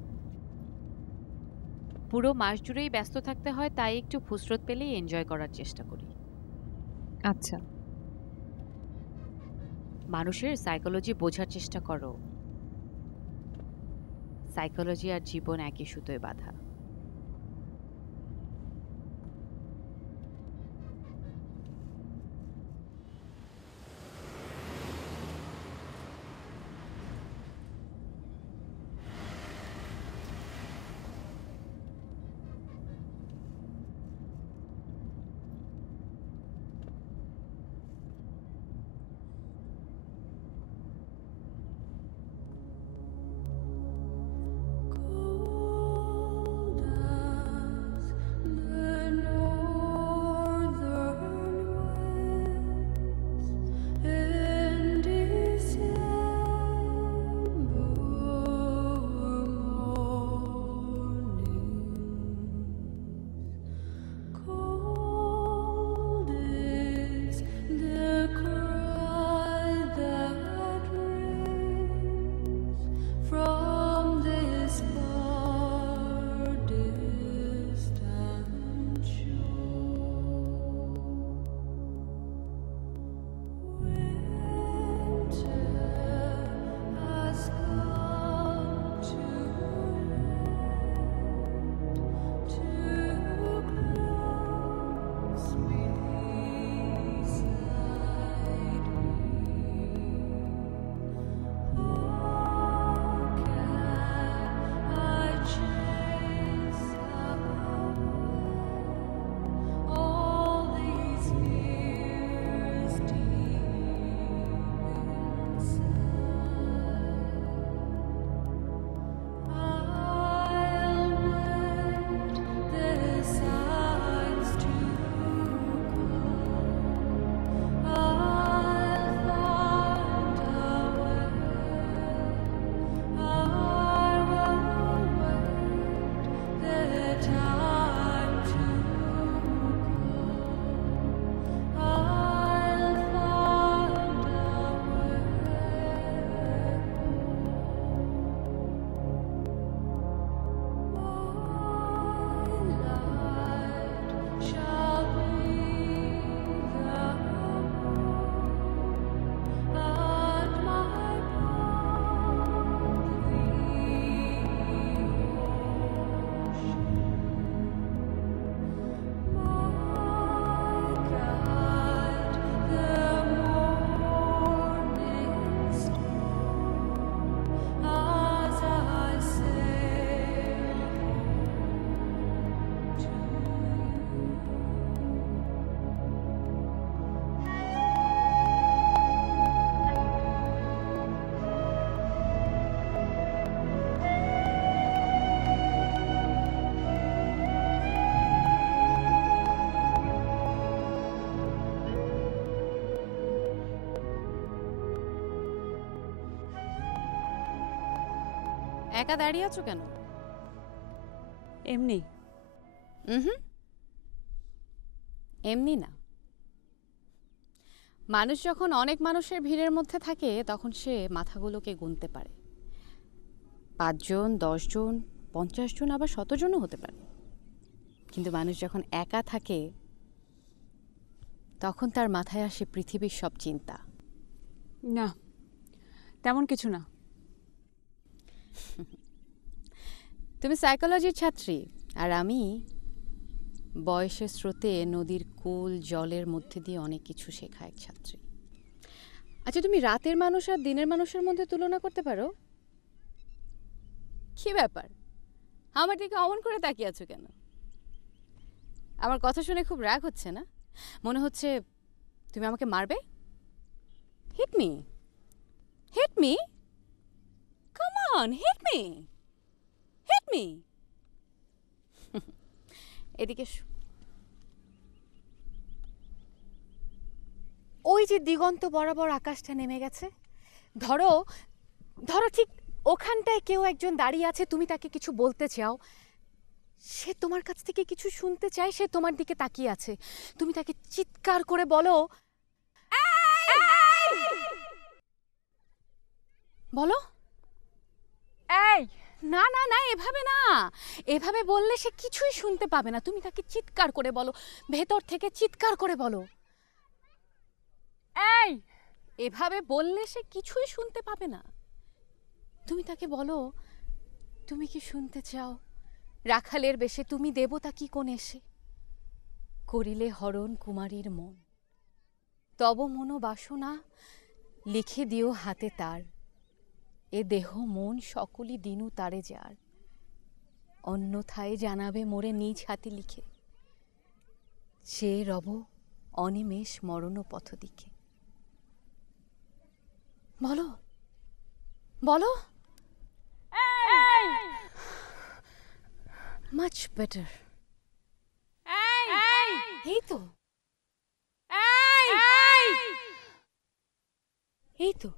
পুরো মাস জুড়েই ব্যস্ত থাকতে হয়, তাই একটু ফুসরত পেলেই এনজয় করার চেষ্টা করি। আচ্ছা। মানুষের সাইকোলজি বোঝার চেষ্টা করো। সাইকোলজি আর জীবন একই সুতোয় বাঁধা। একা দাঁড়িয়ে আছো কেন? এমনি। এমনি না, মানুষ যখন অনেক মানুষের ভিড়ের মধ্যে থাকে তখন সে মাথাগুলোকে গুনতে পারে। 5 জন, 10 জন, 50 জন, আবার 100 জনও হতে পারে। কিন্তু মানুষ যখন একা থাকে তখন তার মাথায় আসে পৃথিবীর সব চিন্তা। না, তেমন কিছু না। তুমি সাইকোলজির ছাত্রী, আর আমি বয়সের স্রোতে নদীর কুল জলের মধ্যে দিয়ে অনেক কিছু শেখা এক ছাত্রী। আচ্ছা, তুমি রাতের মানুষ আর দিনের মানুষের মধ্যে তুলনা করতে পারো? কি ব্যাপার, আমার দিকে অমন করে তাকিয়ে আছো কেন? আমার কথা শুনে খুব রাগ হচ্ছে না? মনে হচ্ছে তুমি আমাকে মারবে? Hit me, hit me, come on, hit me, hit me. এদিকে ওই যে দিগন্ত বরাবর আকাশটা নেমে গেছে, ধরো ধরো ঠিক ওখানটায় কেউ একজন দাঁড়িয়ে আছে, তুমি তাকে কিছু বলতে চাও, সে তোমার কাছ থেকে কিছু শুনতে চায়, সে তোমার দিকে তাকিয়ে আছে, তুমি তাকে চিৎকার করে বলো, বলো এই। না না না, এভাবে না, এভাবে বললে সে কিছুই শুনতে পাবে না। তুমি তাকে চিৎকার করে বলো, ভেতর থেকে চিৎকার করে বলো এই। এভাবে বললে সে কিছুই শুনতে পাবে না। তুমি তাকে বলো, তুমি কি শুনতে চাও রাখালের বেশে তুমি দেবতা কি কোন এসে, করিলে হরণ কুমারীর মন, তব মনো বাসনা লিখে দিও হাতে তার, এ দেহ মন সকলই দিনু তারে যার, অন্যথায় জানাবে মোরে নিজ হাতে লিখে, সে রব অনিমেষ মরণ পথ দিকে। বলো বলো, মাচ বেটার। এই তো, এই তো।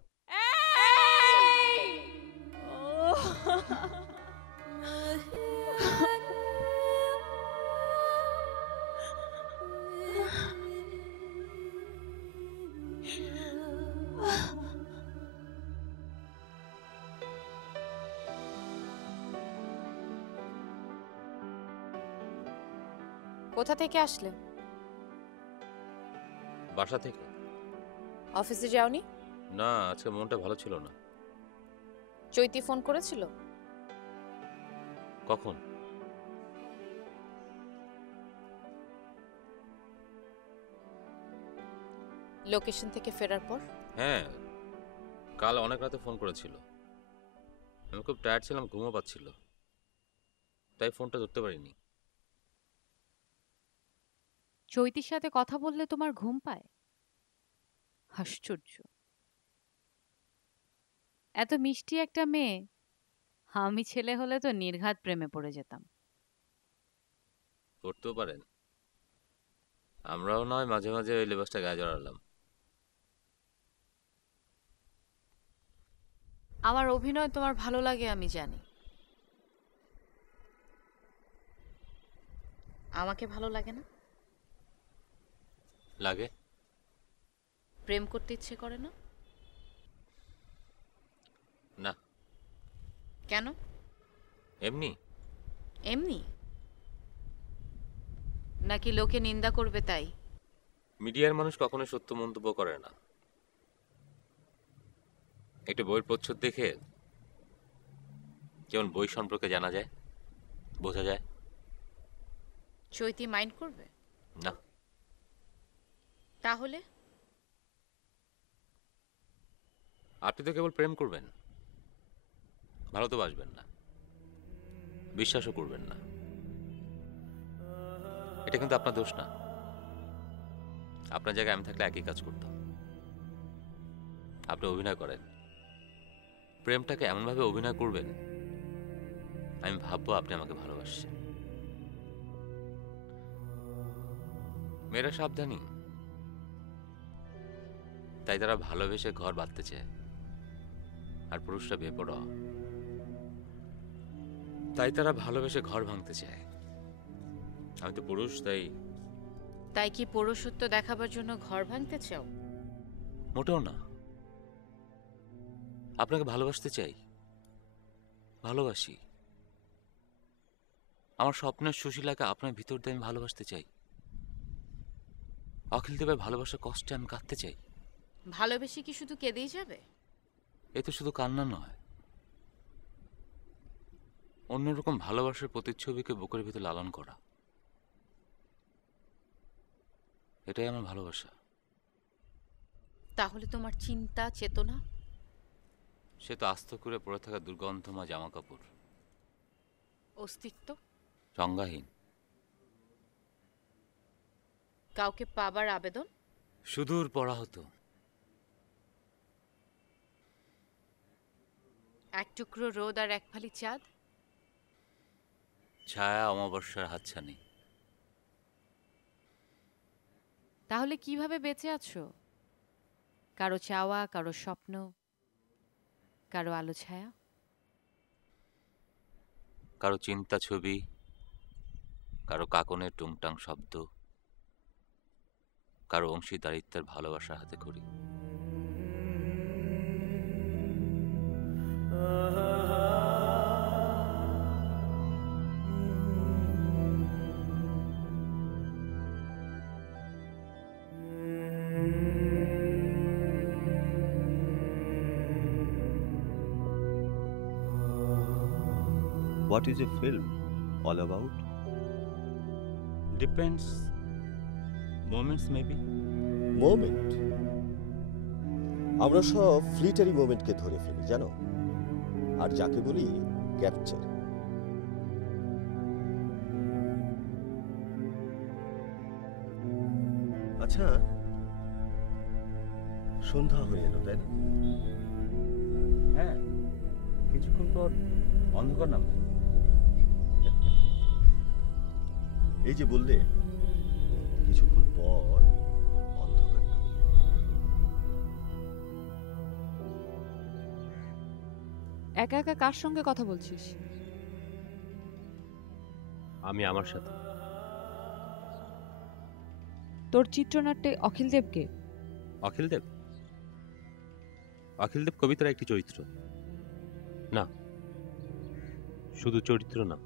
কোথা থেকে আসলে? বাসা থেকে। অফিসে যাওনি? না, আজকে মনটা ভালো ছিল না। চৈতি ফোন করেছিল? কখন? লোকেশন থেকে ফেরার পর? হ্যাঁ, কাল অনেক রাতে ফোন করেছিল। আমি খুব টায়ার্ড ছিলাম, ঘুমও পাচ্ছিল, তাই ফোনটা ধরতে পারিনি। চৈতির সাথে কথা বললে তোমার ঘুম পায়? আশ্চর্য, এত মিষ্টি একটা মেয়ে, আমি ছেলে হলে তো নির্ঘাত প্রেমে পড়ে যেতাম। করতেও পারেন, আমরাও নয় মাঝে মাঝে ওই লেবাসটা গায়ে জড়ালাম। আমার অভিনয় তোমার ভালো লাগে আমি জানি, আমাকে ভালো লাগে না? লাগে। প্রেম করতে ইচ্ছে করে না? না। কেন? এমনি। এমনি নাকি লোকে নিন্দা করবে তাই? মিডিয়ার মানুষ কখনো সত্য মন্তব্য করে না। একটা বইয়ের প্রচ্ছদ দেখে যেমন বই সম্পর্কে জানা যায়, বোঝা যায়। চৈতি মাইন্ড করবে না। তাহলে আপনি তো কেবল প্রেম করবেন, ভালো তো বাসবেন না, বিশ্বাসও করবেন না। এটা কিন্তু আপনার দোষ না। আপনার জায়গায় আমি থাকলে একই কাজ করতাম। আপনি অভিনয় করেন, প্রেমটাকে এমনভাবে অভিনয় করবেন আমি ভাববো আপনি আমাকে ভালোবাসছেন। মেয়েরা সাবধানী, তাই তারা ভালোবেসে ঘর বাঁধতে চায়, আর পুরুষরা বেপরোয়া, তাই তারা ভালোবেসে ঘর ভাঙতে চায়। আমি তো পুরুষ, তাই। তাই কি পুরুষত্ব দেখাবার জন্য ঘর ভাঙতে চাও? মোটেও না, আপনাকে ভালোবাসতে চাই, ভালোবাসি। আমার স্বপ্নের সুশীলাকে আপনার ভিতর দিয়ে আমি ভালোবাসতে চাই। অখিল দেবের ভালোবাসার কষ্টে আমি কাঁদতে চাই। ভালোবেসে কি শুধু কেঁদেই যাবে? এ তো শুধু কান্না নয়, অন্যরকম ভালোবাসার প্রতিচ্ছবিকে বুকের ভিতর লালন করা, এটাই আমার ভালোবাসা। তাহলে তোমার চিন্তা চেতনা? সে তো আস্ত করে পড়ে থাকা দুর্গন্ধমা জামা কাপড়, অস্তিত্ব সংজ্ঞাহীন। কাউকে পাবার আবেদন? সুদূর পড়া হতো। এক টুকরো রোদ আর এক ফালি চাঁদ? ছায়া অমাবস্যার হাতছানি। তাহলে কিভাবে বেঁচে আছো? কারো চাওয়া, কারো স্বপ্ন, কারো আলো ছায়া? কারো চিন্তা ছবি, কারো কাকনের টুংটাং শব্দ, কারো অংশীদারিত্বের ভালোবাসা হাতে করি। What is a film all about? Depends. Moments maybe. Moment? আমরা সব ফ্লিটারি মোমেন্টকে ধরে ফেলি, জানো, আর যাকে বলি ক্যাপচার। আচ্ছা, সন্ধ্যা হয়ে এলো, তাই না? হ্যাঁ, কিছুক্ষণ পর অন্ধকার নামবে। এই যে বললে কিছুক্ষণ পর অন্ধকার নামবে, একা একা কার সঙ্গে কথা বলছিস? আমি আমার সাথে। তোর চিত্রনাট্যে অখিল দেবকে? অখিলদেব? অখিলদেব কবিতার একটি চরিত্র না, শুধু চরিত্র না,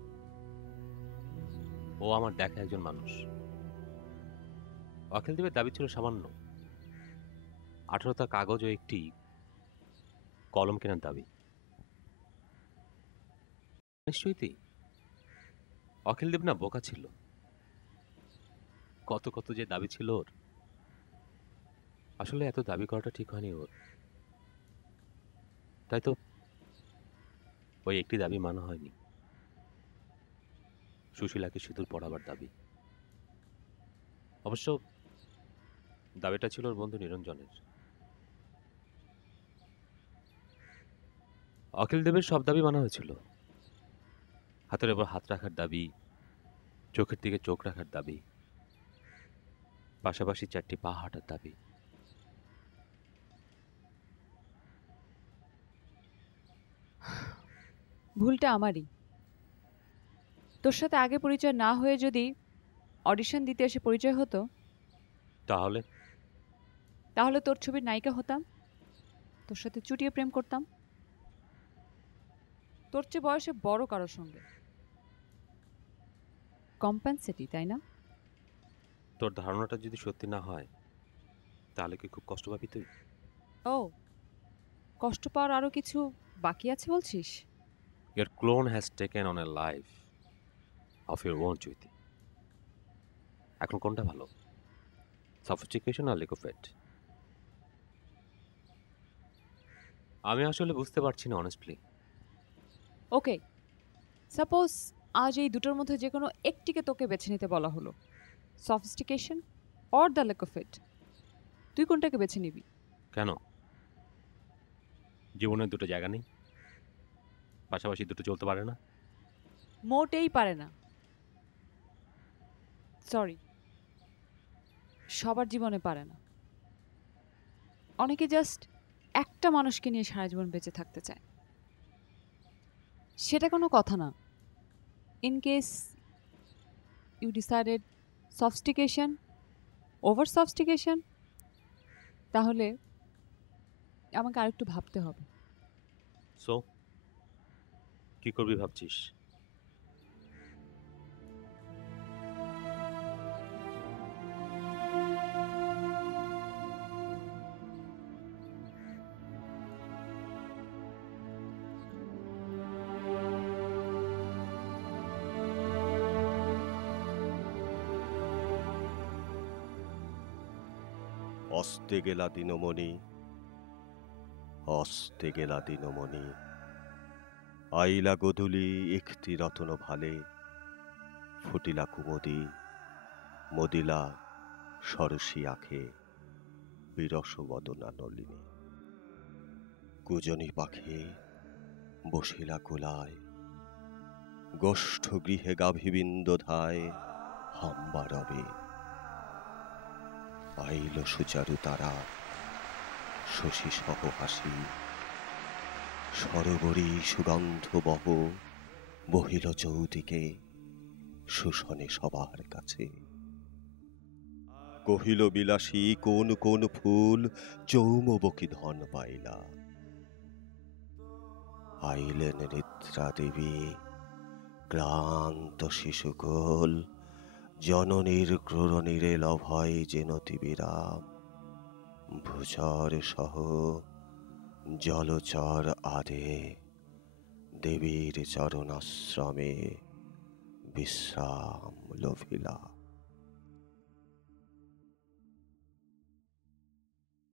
ও আমার দেখা একজন মানুষ। অখিলদেবের দাবি ছিল সামান্য 18টা কাগজ ও একটি কলম কেনার দাবি। নিশ্চয়ই অখিলদেব না বোকা ছিল, কত কত যে দাবি ছিল ওর। আসলে এত দাবি করাটা ঠিক হয়নি ওর, তাই তো ওই একটি দাবি মানা হয়নি, সুশীলাকে সিঁদুর পড়াবার দাবি। অবশ্য দাবিটা ছিল ওর বন্ধু নিরঞ্জনের। অখিল দেবের সব দাবি মানা হয়েছিল, হাতের উপর হাত রাখার দাবি, চোখের দিকে চোখ রাখার দাবি, পাশাপাশি 4টি পা হাঁটার দাবি। ভুলটা আমারই। তোর সাথে আগে পরিচয় না হয়ে যদি অডিশন দিতে এসে পরিচয় হতো, তাহলে তোর ছবির নায়িকা হতাম, তোর সাথে চুটিয়ে প্রেম করতাম, তোর চেয়ে বয়সে বড় কারোর সঙ্গে। কম্পেনসেটি, তাই না? তোর ধারণাটা যদি সত্যি না হয় তাহলে কি খুব কষ্ট পাবি তুই? ও, কষ্ট পাওয়ার আরো কিছু বাকি আছে বলছিস? Your clone has taken on a life of your own, Jyoti. এখন কোনটা ভালো, সফিস্টিকেশন আর লিকোফেট? আমি আসলে বুঝতে পারছি না অনেস্টলি। ওকে, সাপোজ আজ এই দুটোর মধ্যে যে কোনো একটিকে তোকে বেছে নিতে বলা হলো, সফিস্টিকেশন অর দ্য লিকোফেট, তুই কোনটাকে বেছে নিবি? কেন, জীবনের দুটো জায়গা নেই? পাশাপাশি দুটো চলতে পারে না? মোটেই পারে না। সরি, সবার জীবনে পারে না। অনেকে জাস্ট একটা মানুষকে নিয়ে সারা জীবন বেঁচে থাকতে চায়। সেটা কোনো কথা না। In case you decided sophistication over sophistication, তাহলে আমাকে আরেকটু ভাবতে হবে। সো কি করবি ভাবছিস? অস্তে গেলা দিনমণি, অস্তে গেলা দিনমণি, আইলা গধূলি একটি রতন ভালে, ফুটিলা কুমুদি, মদিলা সরসী আখে, বিরস বদনা নলিনী। কুজনী পাখি বসিলা কুলায়, গোষ্ঠ গৃহে গাভীবৃন্দ ধায়, হাম্বা রবে। আইল সুচারু তারা, শশী সহ হাসি, সরোবরী সুগন্ধ বহ, বহিল চৌদিকে, সুশনে সবার কাছে। কহিল বিলাসী কোন কোন ফুল, চৌমবকি ধন পাইলা। আইলেন নিদ্রা দেবী, ক্লান্ত শিশুকোল, জননীর ক্রোড়নীরে লভয় যেনতি বিরাম। ভূচর সহ জলচর আদে, দেবীর চরণাশ্রমে বিশ্রাম লভিলা।